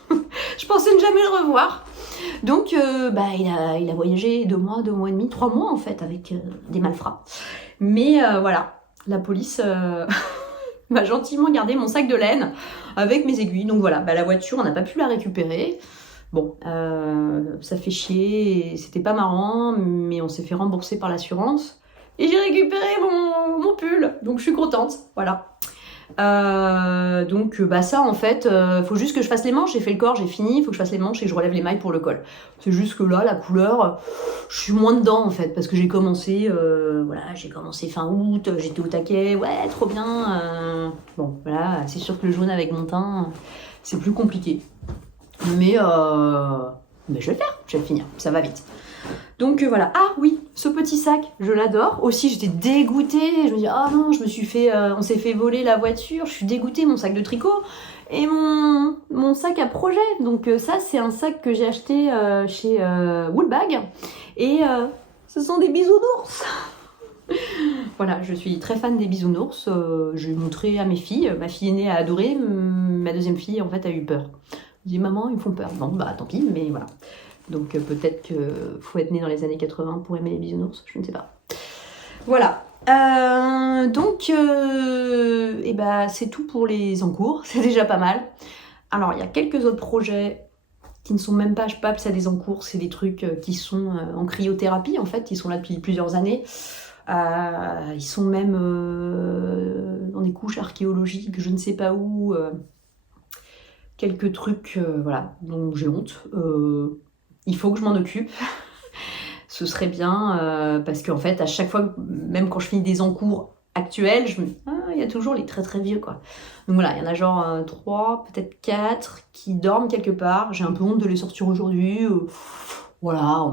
Je pensais ne jamais le revoir. Donc, il a voyagé 2 mois, 2 mois et demi, 3 mois en fait, avec des malfrats. Mais voilà, la police m'a gentiment gardé mon sac de laine avec mes aiguilles. Donc voilà, la voiture, on n'a pas pu la récupérer. Bon, ça fait chier, c'était pas marrant, mais on s'est fait rembourser par l'assurance. Et j'ai récupéré mon pull, donc je suis contente, voilà. Donc ça en fait, faut juste que je fasse les manches, j'ai fait le corps, j'ai fini, il faut que je fasse les manches et que je relève les mailles pour le col. C'est juste que là, la couleur, je suis moins dedans en fait, parce que j'ai commencé fin août, j'étais au taquet, ouais, trop bien. Bon, voilà, c'est sûr que le jaune avec mon teint, c'est plus compliqué. Mais je vais le faire, je vais le finir, ça va vite. Donc voilà. Ah oui, ce petit sac, je l'adore. Aussi, j'étais dégoûtée. Je me dis, ah non, on s'est fait voler la voiture. Je suis dégoûtée, mon sac de tricot et mon sac à projet. Donc ça, c'est un sac que j'ai acheté chez Woolbag. Et ce sont des bisounours. Voilà, je suis très fan des bisounours. Je vais montrer à mes filles. Ma fille aînée a adoré. Ma deuxième fille, en fait, a eu peur. Je dis, maman, ils me font peur. Bon, tant pis, mais voilà. Donc peut-être qu'il faut être né dans les années 80 pour aimer les bisounours, je ne sais pas. Voilà. C'est tout pour les encours, c'est déjà pas mal. Alors il y a quelques autres projets qui ne sont même pas, je pape, ça des encours, c'est des trucs qui sont en cryothérapie en fait, ils sont là depuis plusieurs années. Ils sont même dans des couches archéologiques, je ne sais pas où. Quelques trucs, voilà, dont j'ai honte. Il faut que je m'en occupe. Ce serait bien, parce qu'en fait, à chaque fois, même quand je finis des encours actuels, je me dis, il y a toujours les très très vieux, quoi. Donc voilà, il y en a genre 3, peut-être 4 qui dorment quelque part. J'ai un peu honte de les sortir aujourd'hui. Voilà,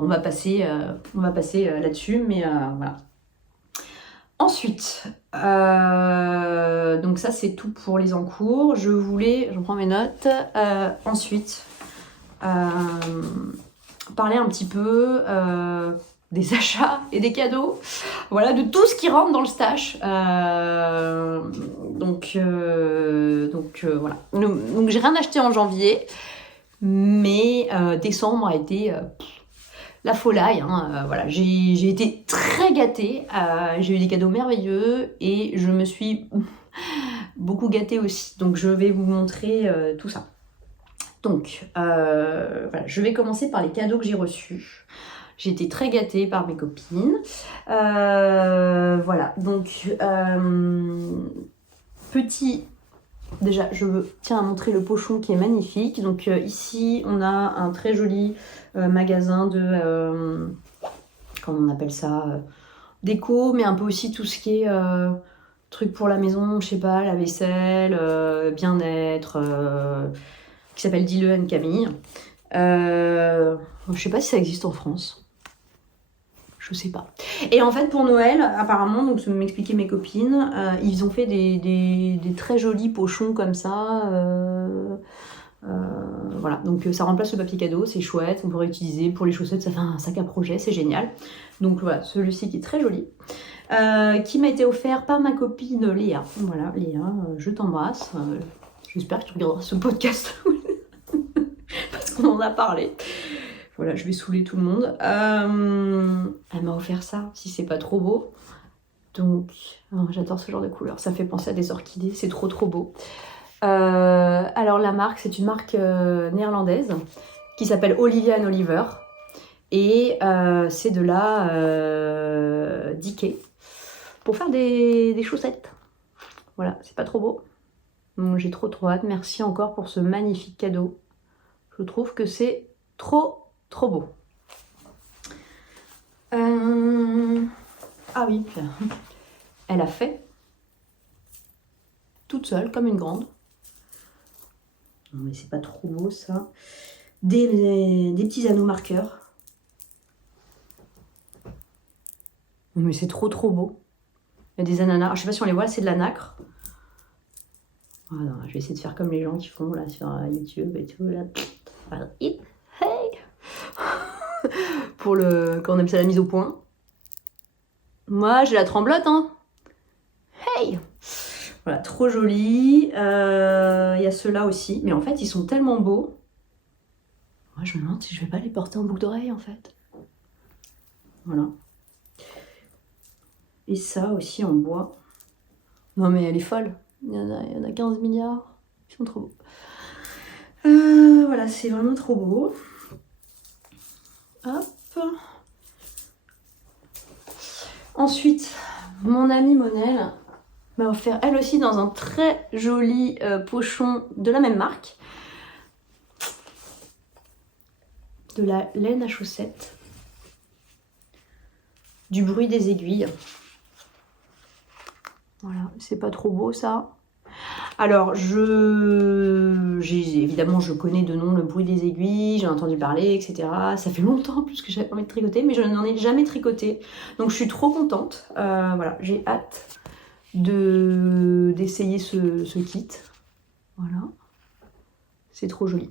on va passer là-dessus, mais voilà. Ensuite, donc ça c'est tout pour les encours. Je prends mes notes. Ensuite, parler un petit peu des achats et des cadeaux. Voilà, de tout ce qui rentre dans le stash. Donc voilà. Donc j'ai rien acheté en janvier, mais décembre a été la folie, hein, voilà, j'ai été très gâtée, j'ai eu des cadeaux merveilleux et je me suis beaucoup gâtée aussi. Donc je vais vous montrer tout ça. Donc voilà, je vais commencer par les cadeaux que j'ai reçus. J'ai été très gâtée par mes copines. Voilà, donc petit. Déjà, je tiens à montrer le pochon qui est magnifique. Donc ici, on a un très joli magasin de... comment on appelle ça déco, mais un peu aussi tout ce qui est truc pour la maison, je sais pas, la vaisselle, bien-être, qui s'appelle Dille & Camille. Je sais pas si ça existe en France. Je sais pas. Et en fait, pour Noël, apparemment, donc ça m'expliquaient mes copines, ils ont fait des très jolis pochons comme ça. Voilà, donc ça remplace le papier cadeau, c'est chouette, on peut réutiliser pour les chaussettes, ça fait un sac à projet, c'est génial. Donc voilà, celui-ci qui est très joli, qui m'a été offert par ma copine Léa. Voilà, Léa, je t'embrasse. J'espère que tu regarderas ce podcast parce qu'on en a parlé. Voilà, je vais saouler tout le monde. Elle m'a offert ça, si c'est pas trop beau. Donc, oh, j'adore ce genre de couleur. Ça fait penser à des orchidées, c'est trop beau. Alors la marque, c'est une marque néerlandaise qui s'appelle Olivia & Oliver. Et c'est de la Dickie pour faire des chaussettes. Voilà, c'est pas trop beau. Donc, j'ai trop hâte. Merci encore pour ce magnifique cadeau. Je trouve que c'est trop beau. Ah oui, elle a fait toute seule, comme une grande. Non, mais c'est pas trop beau ça. Des petits anneaux marqueurs. Non, mais c'est trop beau. Il y a des ananas. Alors, je sais pas si on les voit, c'est de la nacre. Voilà, je vais essayer de faire comme les gens qui font là sur YouTube et tout. Là. Voilà. Hey. Pour quand on aime ça la mise au point. Moi, j'ai la tremblote, hein. Hey. Voilà, trop joli. Il y a ceux-là aussi. Mais en fait, ils sont tellement beaux. Moi, je me demande si je vais pas les porter en boucle d'oreille, en fait. Voilà. Et ça aussi en bois. Non, mais elle est folle. Il y en a 15 milliards. Ils sont trop beaux. Voilà, c'est vraiment trop beau. Hop. Ensuite, mon amie Monel m'a offert elle aussi dans un très joli pochon de la même marque. De la laine à chaussettes. Du bruit des aiguilles. Voilà, c'est pas trop beau ça. Alors, évidemment, je connais de nom le bruit des aiguilles, j'ai entendu parler, etc. Ça fait longtemps plus que j'avais envie de tricoter, mais je n'en ai jamais tricoté. Donc, je suis trop contente. Voilà, j'ai hâte d'essayer ce kit. Voilà. C'est trop joli.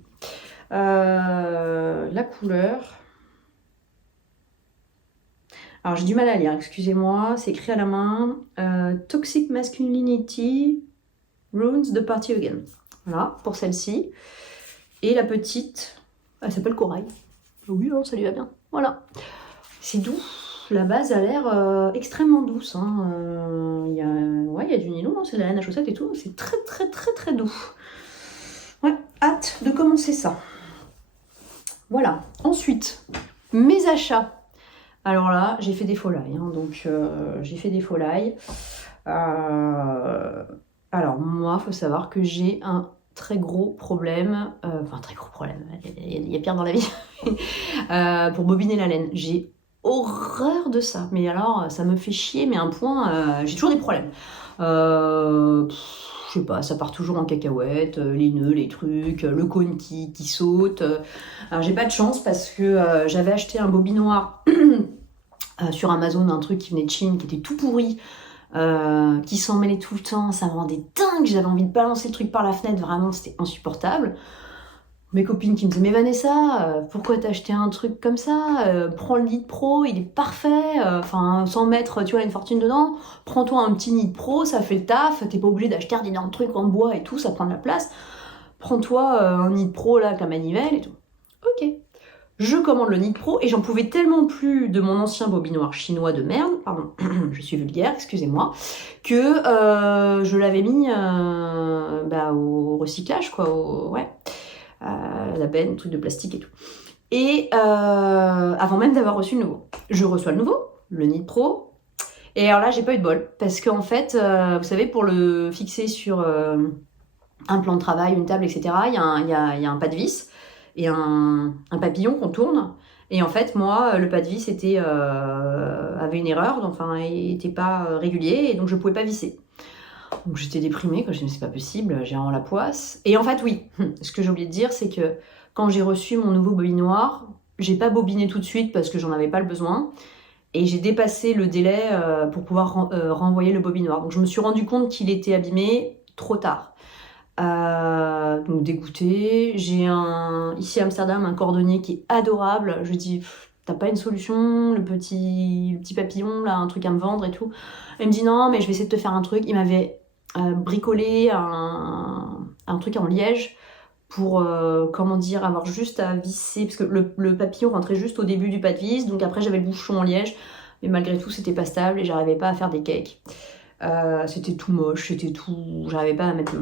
La couleur... Alors, j'ai du mal à lire, excusez-moi. C'est écrit à la main. Toxic Masculinity... Runes de Party Again. Voilà, pour celle-ci. Et la petite, elle s'appelle Corail. Oui, hein, ça lui va bien. Voilà. C'est doux. La base a l'air extrêmement douce. Hein. Il y a du nylon, hein, c'est de la laine à chaussettes et tout. C'est très doux. Ouais, hâte de commencer ça. Voilà. Ensuite, mes achats. Alors là, j'ai fait des folies. Hein, donc, j'ai fait des folies. Alors moi, il faut savoir que j'ai un très gros problème, il y a pire dans la vie, pour bobiner la laine. J'ai horreur de ça, mais alors ça me fait chier, mais à un point, j'ai toujours des problèmes. Je sais pas, ça part toujours en cacahuète, les nœuds, les trucs, le cône qui saute. Alors j'ai pas de chance parce que j'avais acheté un bobinoir sur Amazon, un truc qui venait de Chine, qui était tout pourri. Qui s'en mêlait tout le temps, ça me rendait dingue, j'avais envie de balancer le truc par la fenêtre, vraiment c'était insupportable. Mes copines qui me disaient mais Vanessa, pourquoi t'as acheté un truc comme ça, prends le Knit Pro, il est parfait, sans mettre tu vois une fortune dedans, prends-toi un petit Knit Pro, ça fait le taf, t'es pas obligé d'acheter un énorme truc en bois et tout, ça prend de la place, prends-toi un Knit Pro là comme manivelle et tout. Ok, je commande le Nid Pro et j'en pouvais tellement plus de mon ancien bobinoir chinois de merde, pardon, je suis vulgaire, excusez-moi, que je l'avais mis au recyclage, quoi, la benne, truc de plastique et tout. Et avant même d'avoir reçu le nouveau. Je reçois le nouveau, le Nid Pro, et alors là, j'ai pas eu de bol, parce qu'en fait, vous savez, pour le fixer sur un plan de travail, une table, etc., il y a un pas de vis et un papillon qu'on tourne. Et en fait, moi, le pas de vis avait une erreur, enfin, il n'était pas régulier, et donc je pouvais pas visser. Donc j'étais déprimée, quand je me suis dit, c'est pas possible, j'ai vraiment la poisse. Et en fait, oui, ce que j'ai oublié de dire, c'est que quand j'ai reçu mon nouveau bobinoir, j'ai pas bobiné tout de suite parce que j'en avais pas le besoin. Et j'ai dépassé le délai pour pouvoir renvoyer le bobinoir. Donc je me suis rendu compte qu'il était abîmé trop tard. Donc dégoûtée. J'ai ici à Amsterdam un cordonnier qui est adorable. Je lui dis, t'as pas une solution, le petit papillon, là, un truc à me vendre et tout. Il me dit non, mais je vais essayer de te faire un truc. Il m'avait bricolé un truc en liège pour, avoir juste à visser, parce que le papillon rentrait juste au début du pas de vis, donc après j'avais le bouchon en liège, mais malgré tout c'était pas stable et j'arrivais pas à faire des cakes. C'était tout moche, j'arrivais pas à mettre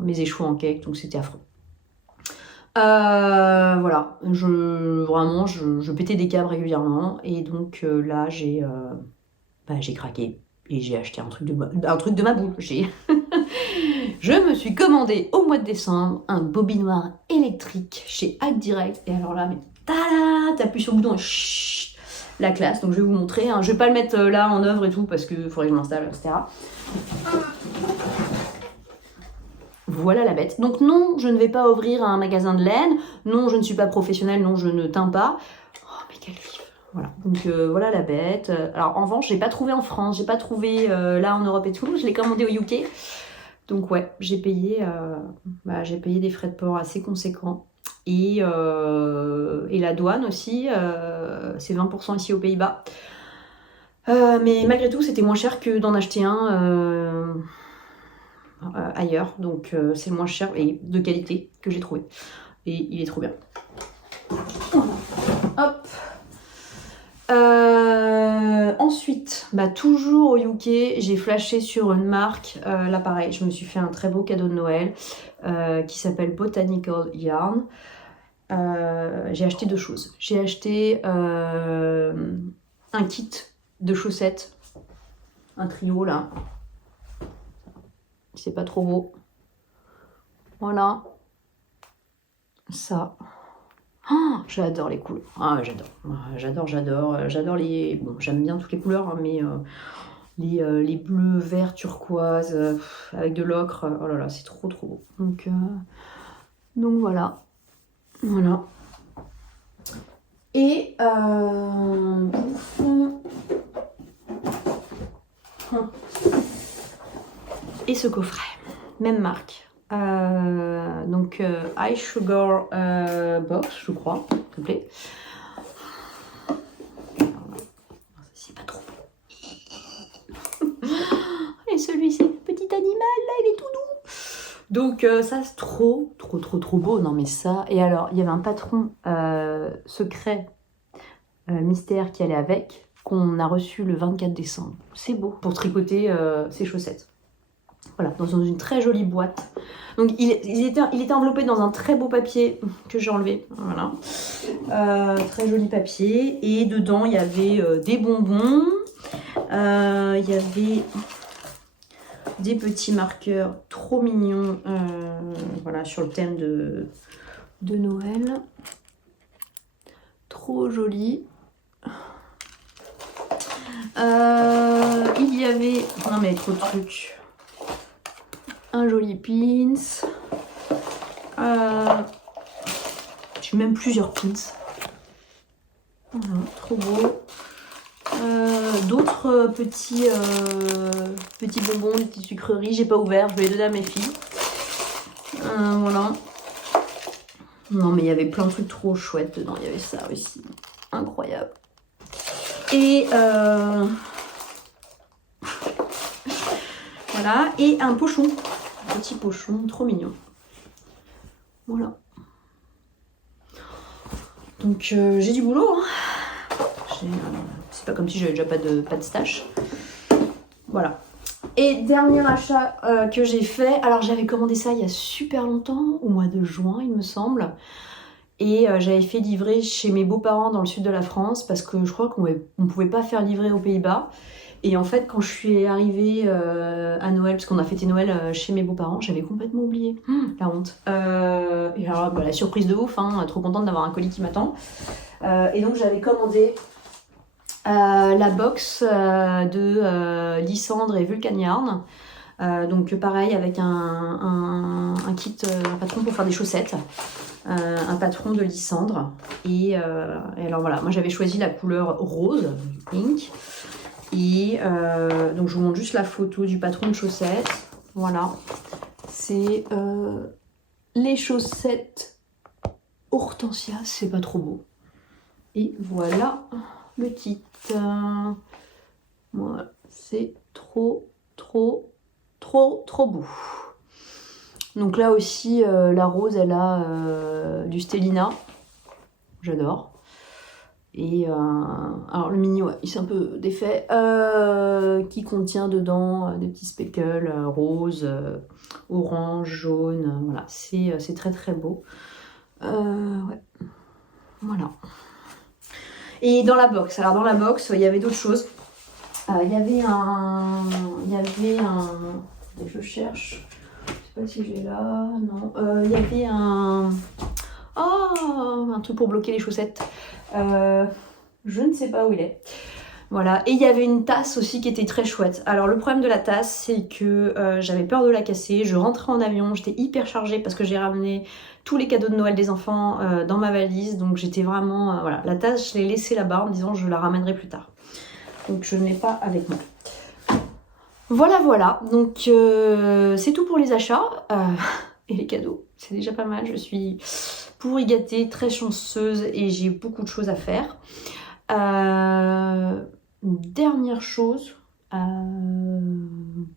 mes échoues en cake, donc c'était affreux. Voilà, je pétais des câbles régulièrement, et donc là j'ai craqué et j'ai acheté un truc de ma boule. Je me suis commandé au mois de décembre un bobinoir électrique chez Hack Direct. Et alors là, mais tada, t'appuies sur le bouton et chut, la classe. Donc je vais vous montrer. Je vais pas le mettre là en œuvre et tout parce qu'il faudrait que je m'installe, etc. Voilà la bête. Donc non, je ne vais pas ouvrir un magasin de laine. Non, je ne suis pas professionnelle. Non, je ne teins pas. Oh, mais quelle vie. Voilà, donc voilà la bête. Alors en revanche, j'ai pas trouvé en France, j'ai pas trouvé là en Europe et tout. Je l'ai commandé au UK. Donc ouais, j'ai payé des frais de port assez conséquents. Et la douane aussi, c'est 20% ici aux Pays-Bas. Mais malgré tout, c'était moins cher que d'en acheter un ailleurs. Donc c'est le moins cher et de qualité que j'ai trouvé. Et il est trop bien. Hop. Ensuite, toujours au UK, j'ai flashé sur une marque. Là pareil, je me suis fait un très beau cadeau de Noël qui s'appelle Botanical Yarn. J'ai acheté 2 choses. J'ai acheté un kit de chaussettes, un trio là. C'est pas trop beau. Voilà. Ça. Oh, j'adore les couleurs. Ah, j'adore les. Bon, j'aime bien toutes les couleurs, hein, mais les bleus, verts, turquoise, avec de l'ocre. Oh là là, c'est trop beau. Donc voilà. Voilà. Et et ce coffret, même marque. Donc High Sugar Box, je crois, s'il te plaît. C'est pas trop beau. Et celui-ci, petit animal, là, il est tout doux. Donc ça, c'est trop beau. Non mais ça. Et alors, il y avait un patron secret, mystère qui allait avec, qu'on a reçu le 24 décembre. C'est beau. Pour tricoter ses chaussettes. Voilà, dans une très jolie boîte. Donc il était enveloppé dans un très beau papier que j'ai enlevé. Voilà. Très joli papier. Et dedans, il y avait des bonbons. Il y avait des petits marqueurs trop mignons. Voilà, sur le thème de Noël. Trop joli. Il y avait... Non mais trop de trucs. Un joli pins. J'ai même plusieurs pins. Voilà, trop beau. D'autres petits bonbons, des petites sucreries. J'ai pas ouvert, je vais les donner à mes filles. Voilà. Non mais il y avait plein de trucs trop chouettes dedans. Il y avait ça aussi. Incroyable. Et voilà. Et un pochon. Un petit pochon, trop mignon. Voilà. Donc j'ai du boulot, hein. C'est pas comme si j'avais déjà pas de stash. Voilà. Et dernier achat que j'ai fait, alors j'avais commandé ça il y a super longtemps, au mois de juin il me semble. Et j'avais fait livrer chez mes beaux-parents dans le sud de la France parce que je crois qu'on ne pouvait pas faire livrer aux Pays-Bas. Et en fait, quand je suis arrivée à Noël, parce qu'on a fêté Noël chez mes beaux-parents, j'avais complètement oublié. La honte. Et alors, bah, la surprise de ouf, hein, trop contente d'avoir un colis qui m'attend. Et donc, j'avais commandé la box de Lysandre et Vulcaniarn. Donc, pareil, avec un kit, un patron pour faire des chaussettes. Un patron de Lysandre. Et alors voilà, moi j'avais choisi la couleur rose, pink. Et donc je vous montre juste la photo du patron de chaussettes. Voilà, c'est les chaussettes Hortensia, c'est pas trop beau. Et voilà le kit. Voilà, c'est trop beau. Donc là aussi, la rose, elle a du Stellina. J'adore. Et alors le mini, ouais, il s'est un peu défait. Qui contient dedans des petits speckles rose, orange, jaune. Voilà, c'est très beau. Ouais. Voilà. Et dans la box, alors dans la box, il y avait d'autres choses. Il y avait un... Je cherche. Je sais pas si j'ai là, non. Il y avait un truc pour bloquer les chaussettes. Je ne sais pas où il est. Voilà. Et il y avait une tasse aussi qui était très chouette. Alors le problème de la tasse, c'est que j'avais peur de la casser. Je rentrais en avion, j'étais hyper chargée parce que j'ai ramené tous les cadeaux de Noël des enfants dans ma valise. Donc j'étais vraiment... voilà. La tasse, je l'ai laissée là-bas en me disant je la ramènerai plus tard. Donc je ne l'ai pas avec moi. Voilà, donc c'est tout pour les achats et les cadeaux, c'est déjà pas mal, je suis pourri gâtée, très chanceuse et j'ai beaucoup de choses à faire. Une dernière chose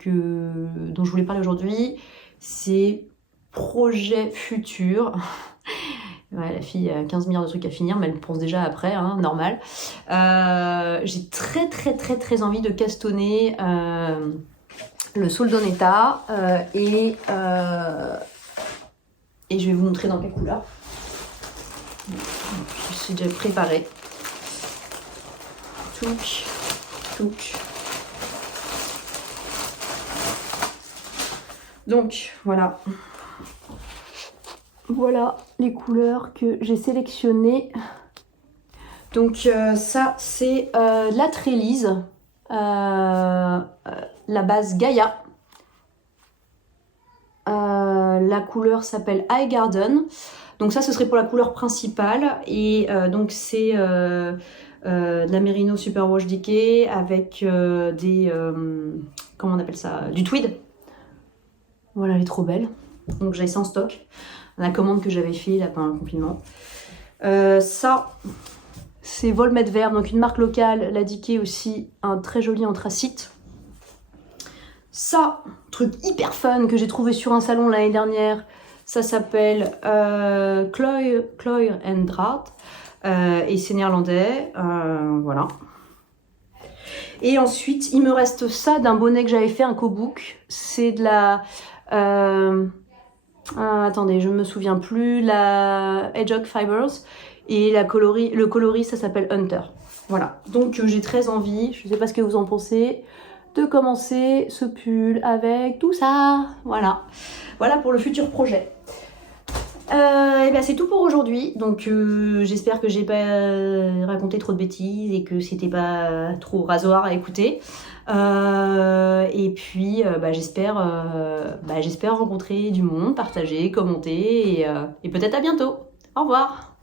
dont je voulais parler aujourd'hui, c'est projet futur. Ouais, la fille a 15 milliards de trucs à finir, mais elle pense déjà après, hein, normal. J'ai très envie de castonner le Soldonetta et je vais vous montrer dans quelle couleur. Je suis déjà préparée. Touc. Donc voilà. Voilà les couleurs que j'ai sélectionnées. Donc ça c'est la Trélise, la base Gaia. La couleur s'appelle High Garden. Donc ça ce serait pour la couleur principale. Et donc c'est de la Merino Super Wash Decay avec des... comment on appelle ça? Du tweed. Voilà, elle est trop belle. Donc j'avais ça en stock. La commande que j'avais fait là pendant le confinement. Ça, c'est Volmet Vert, donc une marque locale, la Decay aussi, un très joli anthracite. Ça, truc hyper fun que j'ai trouvé sur un salon l'année dernière, ça s'appelle Kloy and Draht et c'est néerlandais, voilà. Et ensuite, il me reste ça d'un bonnet que j'avais fait, un cobook, c'est de la... attendez, je me souviens plus, la Hedgehog Fibers et le coloris ça s'appelle Hunter. Voilà, donc j'ai très envie, je sais pas ce que vous en pensez, de commencer ce pull avec tout ça. Voilà pour le futur projet. Et ben c'est tout pour aujourd'hui. Donc j'espère que j'ai pas raconté trop de bêtises et que c'était pas trop rasoir à écouter. Et puis j'espère rencontrer du monde, partager, commenter et peut-être à bientôt. Au revoir.